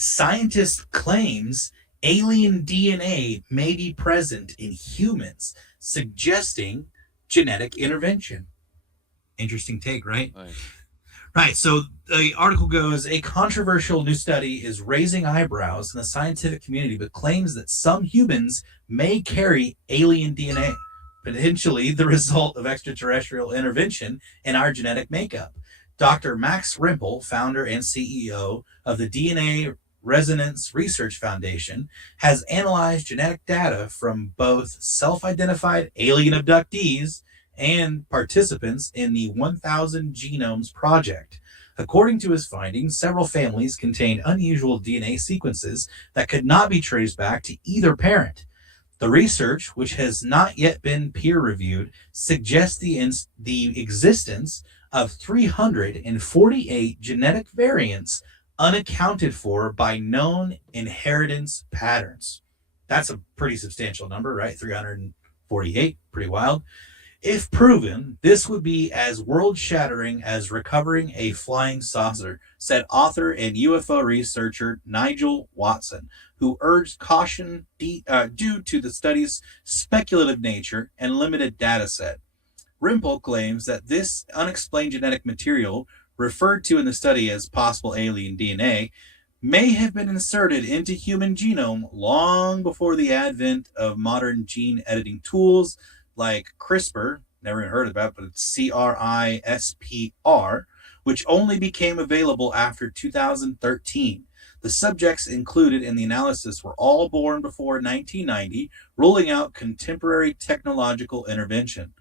Scientists claims alien DNA may be present in humans, suggesting genetic intervention. Interesting take, right? Nice. Right. So the article goes, a controversial new study is raising eyebrows in the scientific community, but claims that some humans may carry alien DNA, potentially the result of extraterrestrial intervention in our genetic makeup. Dr. Max Rempel, founder and CEO of the DNA Resonance Research Foundation, has analyzed genetic data from both self identified alien abductees and participants in the 1000 Genomes Project. According to his findings, several families contained unusual DNA sequences that could not be traced back to either parent. The research, which has not yet been peer reviewed, suggests the existence of 348 genetic variants unaccounted for by known inheritance patterns. That's a pretty substantial number, right? 348, pretty wild. If proven, this would be as world shattering as recovering a flying saucer, said author and UFO researcher Nigel Watson, who urged caution due to the study's speculative nature and limited data set. Rempel claims that this unexplained genetic material, referred to in the study as possible alien DNA, may have been inserted into human genome long before the advent of modern gene editing tools like CRISPR, never even heard about, but it's CRISPR, which only became available after 2013. The subjects included in the analysis were all born before 1990, ruling out contemporary technological intervention.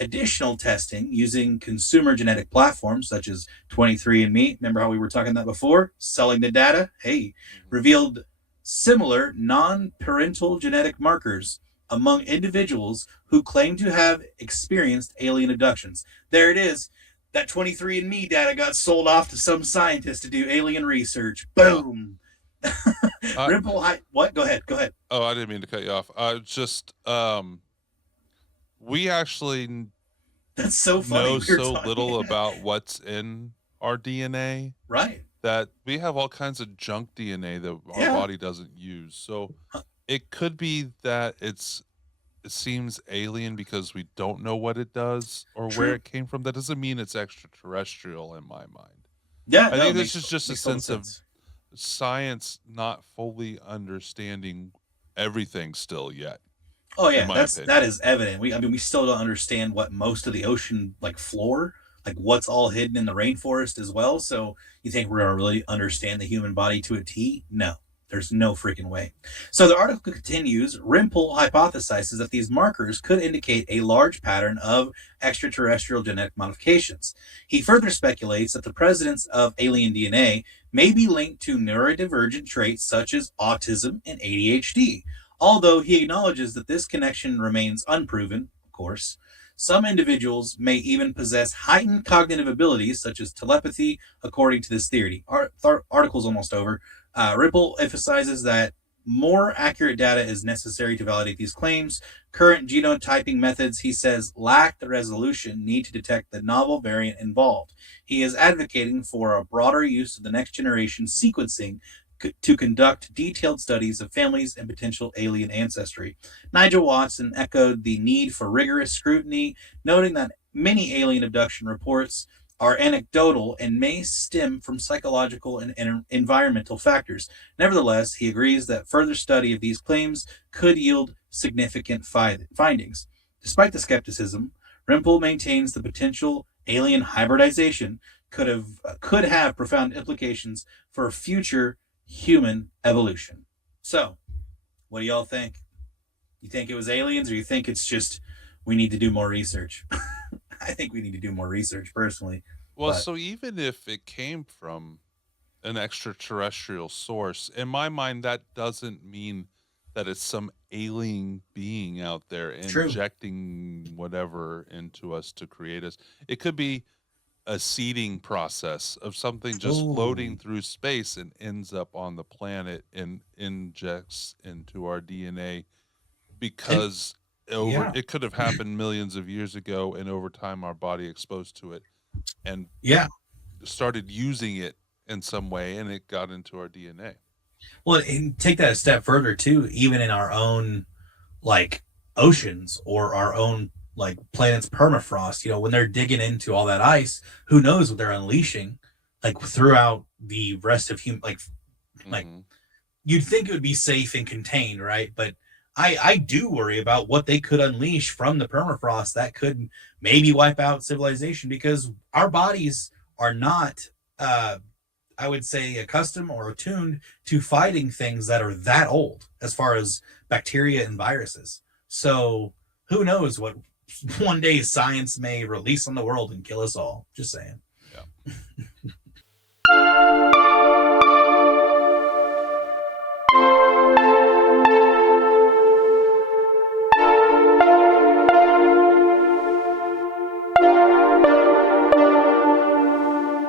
Additional testing using consumer genetic platforms such as 23andMe, remember how we were talking that before, selling the data? Hey, Hmm. revealed similar non parental genetic markers among individuals who claim to have experienced alien abductions. There it is. That 23andMe data got sold off to some scientist to do alien research. Well, Boom. I Ripple, what? Go ahead. Go ahead. oh, I didn't mean to cut you off. Just we actually That's so funny. know We were so talking. little about what's in our DNA Right. that we have all kinds of junk DNA that our Yeah. body doesn't use. So it could be that it seems alien because we don't know what it does or where True. it came from. That doesn't mean it's extraterrestrial in my mind. Yeah. I No, think it this makes is just a makes total sense of sense. science not fully understanding everything still yet, Oh in yeah, my that opinion. is evident. I mean, we still don't understand what most of the ocean like floor, like what's all hidden in the rainforest as well. So you think we're gonna really understand the human body to a T? No, there's no freaking way. So the article continues. Rimpel hypothesizes that these markers could indicate a large pattern of extraterrestrial genetic modifications. He further speculates that the presence of alien DNA may be linked to neurodivergent traits such as autism and ADHD. Although he acknowledges that this connection remains unproven, of course, some individuals may even possess heightened cognitive abilities, such as telepathy, according to this theory. Article's almost over. Ripple emphasizes that more accurate data is necessary to validate these claims. Current genotyping methods, he says, lack the resolution need to detect the novel variant involved. He is advocating for a broader use of the next generation sequencing to conduct detailed studies of families and potential alien ancestry. Nigel Watson echoed the need for rigorous scrutiny, noting that many alien abduction reports are anecdotal and may stem from psychological and environmental factors. Nevertheless, he agrees that further study of these claims could yield significant findings. Despite the skepticism, Rempel maintains the potential alien hybridization could have profound implications for future human evolution. So, what do y'all think? You think it was aliens, or you think it's just we need to do more research? I think we need to do more research personally, Well, but so even if it came from an extraterrestrial source, in my mind, that doesn't mean that it's some alien being out there true. injecting whatever into us to create us. It could be a seeding process of something just floating Oh, through space and ends up on the planet and injects into our DNA and because over yeah, it could have happened millions of years ago and over time our body exposed to it and yeah. started using it in some way and it got into our DNA. Well, and take that a step further too, even in our own like oceans or our own like planet's permafrost, when they're digging into all that ice, who knows what they're unleashing like throughout the rest of human like Mhm. you'd think it would be safe and contained, right? But I do worry about what they could unleash from the permafrost that could maybe wipe out civilization because our bodies are not I would say accustomed or attuned to fighting things that are that old as far as bacteria and viruses. So who knows what one day science may release on the world and kill us all. Just saying. Yeah.